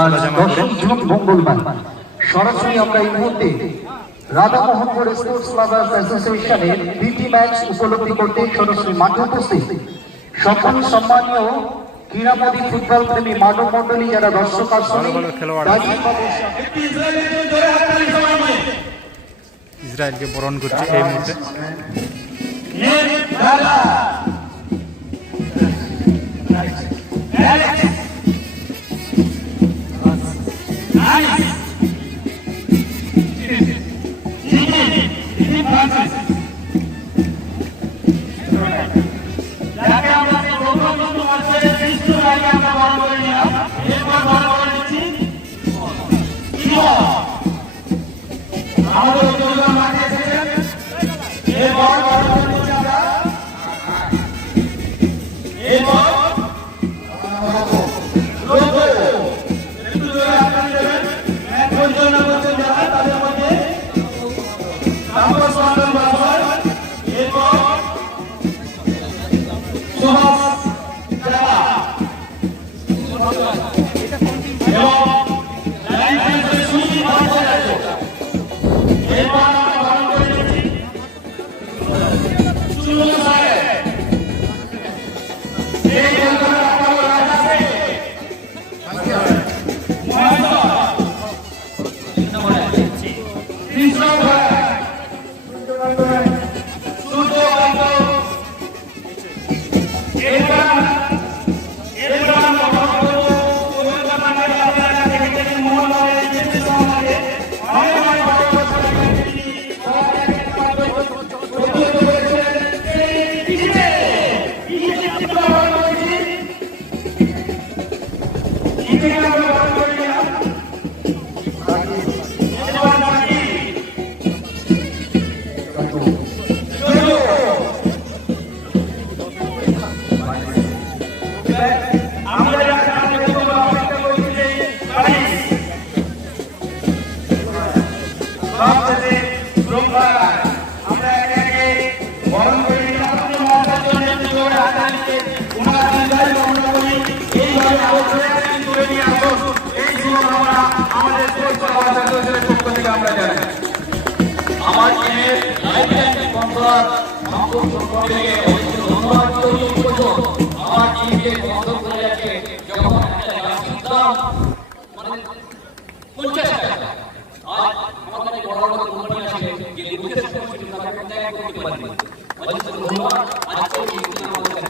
আর দশম জুন মঙ্গলবার। সরাসরি আমরা এই মুহূর্তে রাধামোহনপুর স্পোর্টস অ্যাসোসিয়েশনের প্রীতি ম্যাচ উপলব্ধি করতে সরাসরি মাঠে উপস্থিত। সকল সম্মানীয় ফুটবল প্রেমী মানব মন্ডলী যারা দর্শক। ইসরায়েলকে বরণ করছে এই মুহূর্তে। I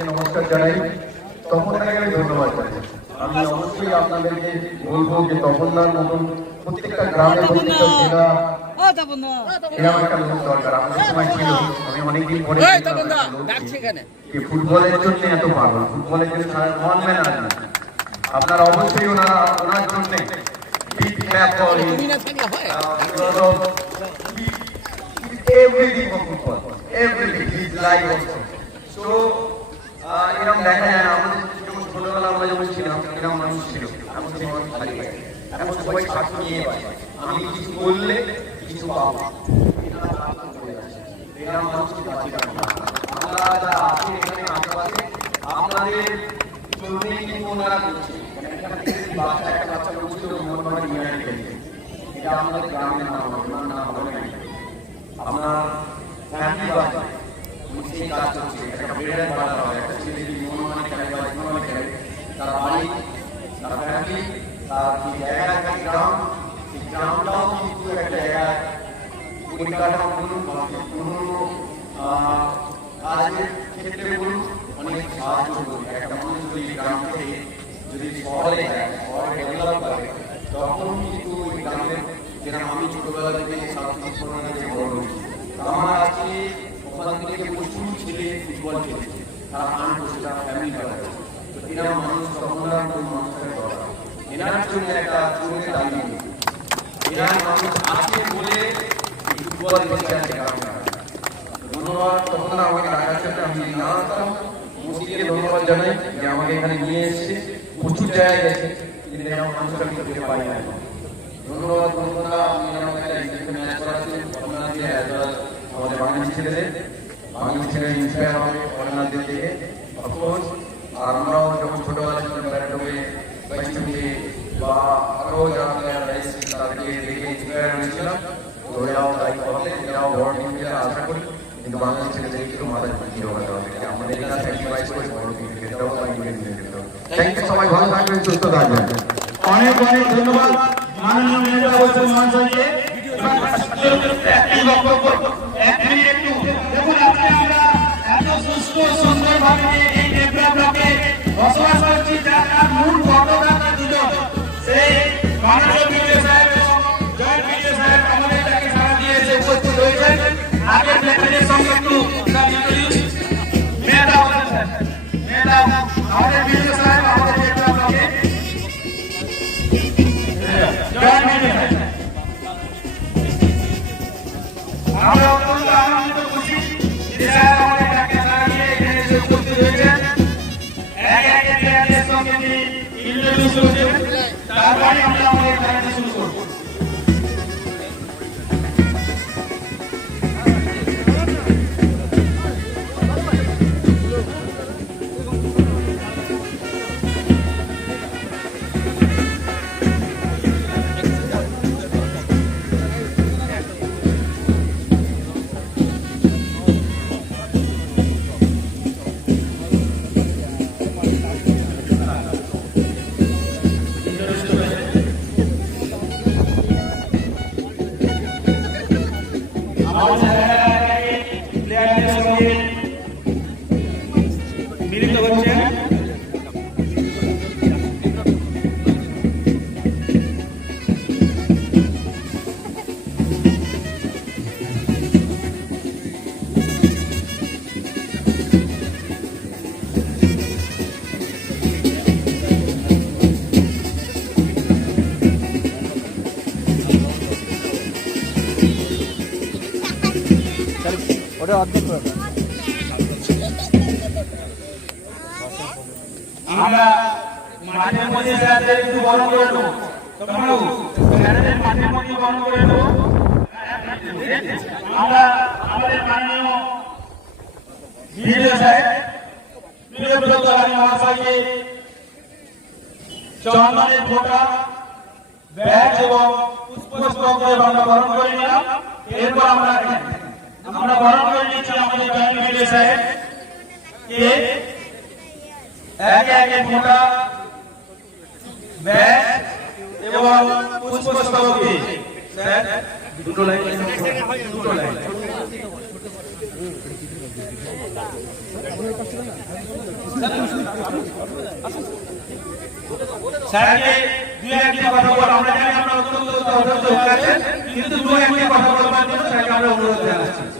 নমস্কার জানাই। তপন দাকে আমি ধন্যবাদ জানাই। আমি অবশ্যই আপনাদেরকে বলব যে তপনদার মতন প্রত্যেকটা গ্রামে প্রত্যেকটা জেলা এরকম একটা লোক দরকার। আমাদের সময় ছিল। আমি অনেকদিন পরে দেখলাম একটা লোককে যে ফুটবলের জন্য এত পাগল। ফুটবলের জন্য সারা ওয়ান ম্যান আর্মি অবশ্যই ওনারা ওনার জন্য বিগ এরকম দেখা যায় আমাদের যখন ছোটবেলা আমরা যখন ছিলাম এরকম মানুষ ছিল। খালি এখন সবাই নিয়ে আমি কিছু বললে কিছু পাবো এরকম মানুষ কিন্তু আছে এখন। আমরা যারা আছি এখানে আশেপাশে আপনাদের জন্যই কিন্তু ওনারা করছে বাচ্চা আপনার তার বাড়ি তার ফ্যামিলি তার গ্রাম সেই গ্রামটাও পরিকাঠামো আমি ছোটবেলা থেকে আমার আজকে ওখান থেকে প্রচুর ছেলে ফুটবল খেলেছে, তারা আন তারা ফ্যামিলি দরকার এনার জন্য একটা। এনার মানুষ আছে বলে ধন্যবাদ। তখন আমাকে আমাদের বাঙালি ছেলেদের বাঙালি ছেলেরা ইন্সপায়ার আর আমরাও যখন বাইশ থেকে বা আরও যারা প্লেয়াররা এসেছিল তাদেরকে দেখে ইন্সপায়ার হয়েছিলাম তো এরাও তাই করলে এরাও বড় টিম খেলে আশা করি কিন্তু ছেলেদেরকে মাথায় বুঝিয়ে হবে আমাদের এখানে স্যাক্রিফাইস করে বড় হবে খেলতে হবে। থ্যাংক ইউ সবাই ভালো থাকবেন সুস্থ থাকবেন। অনেক অনেক ধন্যবাদ। মাননীয় নেতা বলছেন মহাশয়কে। এক মিনিট একটু। আমরা অত্যন্ত আনন্দিত খুশি যে স্যার আমাদের ডাকে সাড়া দিয়ে এখানে এসে উপস্থিত হয়েছেন এক এক প্লেয়ারদের সঙ্গে তিনি ইন্টারভিউ করছেন তারপরে আমরা আমরা মাঠের মধ্যে স্যারদের করে নেব। স্যারদের মাঠের মধ্যে করে নেব, আমরা আমাদের সাহেব প্রিয়ব্রত রানী মহাশয়কে চন্দনের ফোটা ব্যাগ এবং পুষ্পস্তক দিয়ে আমরা বরণ করে নিলাম। এরপর আমরা আমরা বরণ করে নিচ্ছি আমাদের জয়েন্ট বিজয় সাহেব একে একে মোটা এবং পুষ্পস্তবকে। স্যার দুটো লাইন দুটো লাইন দুই কথা বল আমরা কিন্তু দু একটি কথা জন্য আমরা অনুরোধ জানাচ্ছি।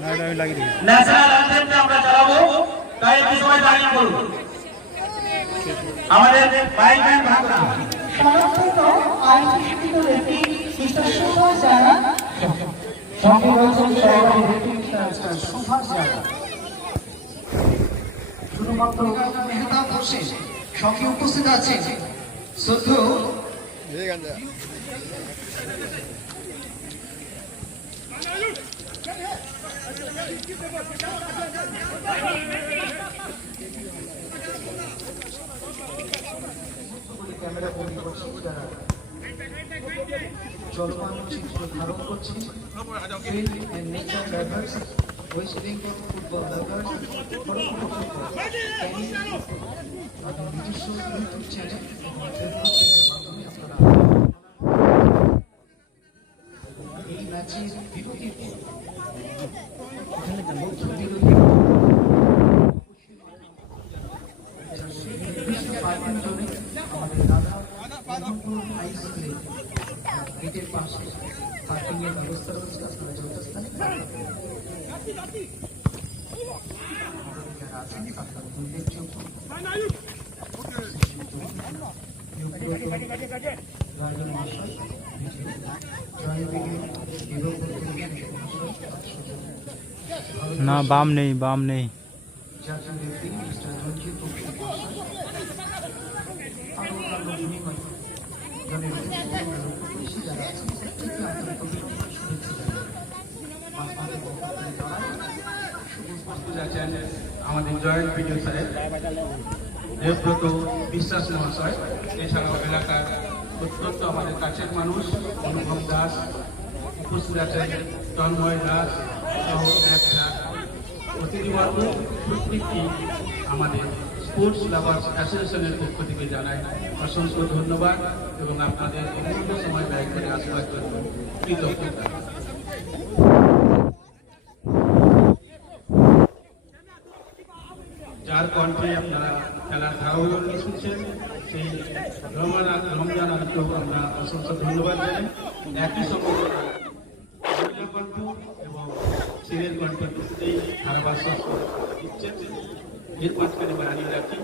না এটা আমি লাগিয়ে দিই ন্যাশনাল অ্যান্থেমটা আমরা চালাবো তাই একটু সবাই দাঁড়িয়ে করুন। আমাদের বাইক ম্যান ভাগনা সমর্থিত আইনশিক্ষিত ব্যক্তি মিস্টার সুভাষ সঙ্গে রয়েছেন সহকারী ব্যক্তি সুভাষ জানা শুধুমাত্র মেহতাব হোসেন সঙ্গে উপস্থিত আছেন সদ্য ক্যামেরা বন্দি করছেন যারা জলপান চিত্র ধারণ করছেন field and nature lovers west football lovers নিজস্ব ইউটিউব মাধ্যমে আপনারা এই ম্যাচের বিরতির পর মধ্য বিরতি পার্কিং জোনে আমাদের দাদা মোহাম্মদপুর হাই স্কুলে গেটের পাশে পার্কিং এর ব্যবস্থা রয়েছে আপনারা যথাস্থানে যারা আছেন আপনারা উল্লেখযোগ্য রাজন মহাশয় জয় ব্রিগেড এবং মহাশয় না বাম নেই বাম নেই জাতীয় ব্যক্তি মিস্টার রঞ্জিত বক্সি মহাশয় আরও অন্যান্য বিনিময় দলের উপস্থিত যারা আছেন প্রত্যেককে আন্তরিক অভিনন্দন শুভেচ্ছা জানাই মাঝ মাঝে বক্তব্যে দাঁড়ায় উপস্থিত আছেন আমাদের জয়েন্ট ভিডিও সাহেব দেবব্রত বিশ্বাস মহাশয়, এছাড়াও এলাকার অত্যন্ত আমাদের কাছের মানুষ, অনুপম দাস, উপস্থিত আছেন তন্ময় দাস সহ একটা অতিথিবর্গ প্রত্যেকটি আমাদের স্পোর্টস লাভার্স অ্যাসোসিয়েশনের পক্ষ থেকে জানাই অসংখ্য ধন্যবাদ এবং আপনাদের অমূল্য সময় ব্যয় করে আসবার জন্য কৃতজ্ঞতা। যার কণ্ঠে আপনারা খেলার ধারাবাহিক নিয়ে শুনছেন। সেই রমজান রমজান আলীকেও আমরা অসংখ্য ধন্যবাদ জানাই। একই সঙ্গে মহিলা কণ্ঠ এবং ছেলের কণ্ঠে এই ধারাভাষ্য দিচ্ছেন এর মাঝখানে বাড়িয়ে রাখি।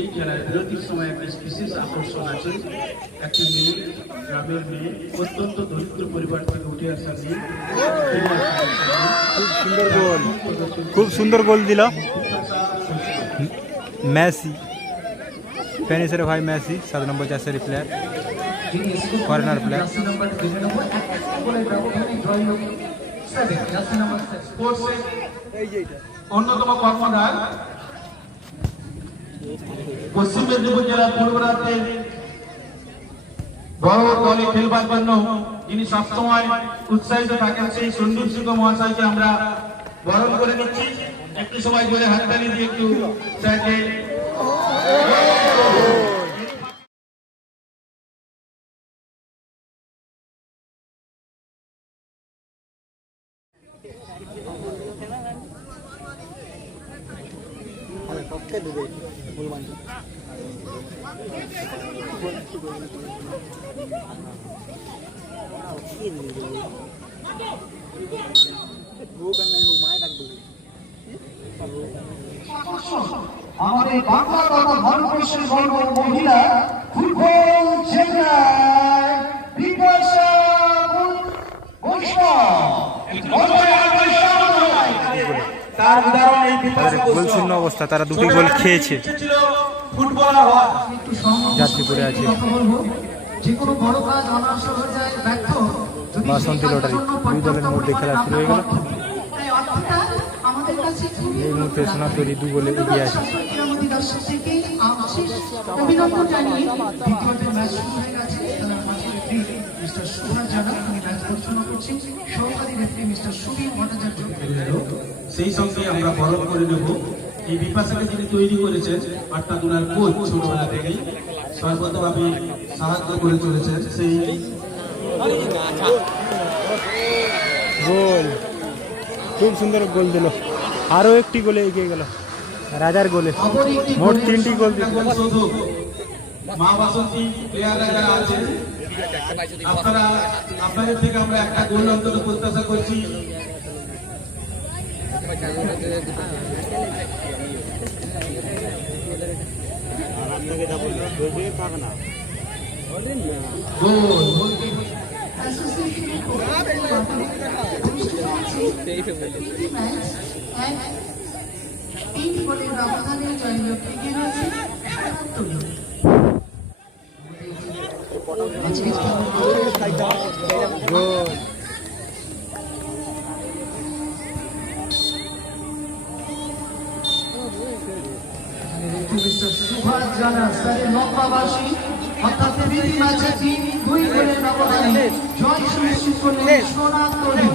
এই খেলায় বিরতির সময় একটা বিশেষ আকর্ষণ আছে। একটি মেয়ে, গ্রামের মেয়ে, অত্যন্ত দরিদ্র পরিবার থেকে উঠে আসা মেয়ে। খুব সুন্দর গোল। খুব সুন্দর গোল দিল। মেসি স্প্যানিশের ভাই মেসি, সাত নম্বর চাষের প্লেয়ার ফরেনার স্পোর্টসের অন্যতম কর্মধার পশ্চিম মেদিনীপুর জেলার পূর্বরাতে বড় দলে খেলবার জন্য যিনি সবসময় উৎসাহিত থাকেন। সেই সন্দীপ সিংহ মহাশয়কে আমরা বরণ করে নিচ্ছি। একটু সময় বলে হাততালি দিয়ে একটু স্যারকে আমাদের বাংলা তথা ভারতবর্ষের গর্ব মহিলা ফুটবল বিপাশা গোল শূন্য অবস্থা তারা দুটি গোল খেয়েছে যাত্রীপুরে আছে। হয়ে বাসন্তী লটারি। দুই দলের মধ্যে খেলা শুরু হয়ে গেল। এই মুহূর্তে সোনাতরি দু গোলে এগিয়ে আছে আমাদের দর্শক থেকে আশিস অভিনন্দন জানিয়ে ম্যাচ শুরু হয়ে গেছে। খেলার মাঝে রেফারি মিস্টার সুভাষ জানা তিনি ম্যাচ পরিচালনা করছেন। সহকারী রেফারি মিস্টার সুবীর ভট্টাচার্য। সেই সঙ্গে আমরা বরণ করে নেব। এই বিপাশাকে যিনি তৈরি করেছেন অর্থাৎ ওনার কোচ ছোটবেলা থেকেই সর্বতভাবে সাহায্য করে চলেছেন সেই গোল। খুব সুন্দর গোল দিল। আরও একটি গোলে এগিয়ে গেল রাজার গোলে। মোট তিনটি গোল আপনারা আপনাদের থেকে আমরা একটা গোল অন্তত প্রত্যাশা করছি। গোল এক তিন গোলের ব্যবধানে এগিয়ে রয়েছে? সাতাত্তর সুভাষ জানা স্যারের লম্বাবাসী অর্থাৎ প্রীতি ম্যাচে তিন দুই গোলের ব্যবধানে জয় সুনিশ্চিত করলেন সোনার তরী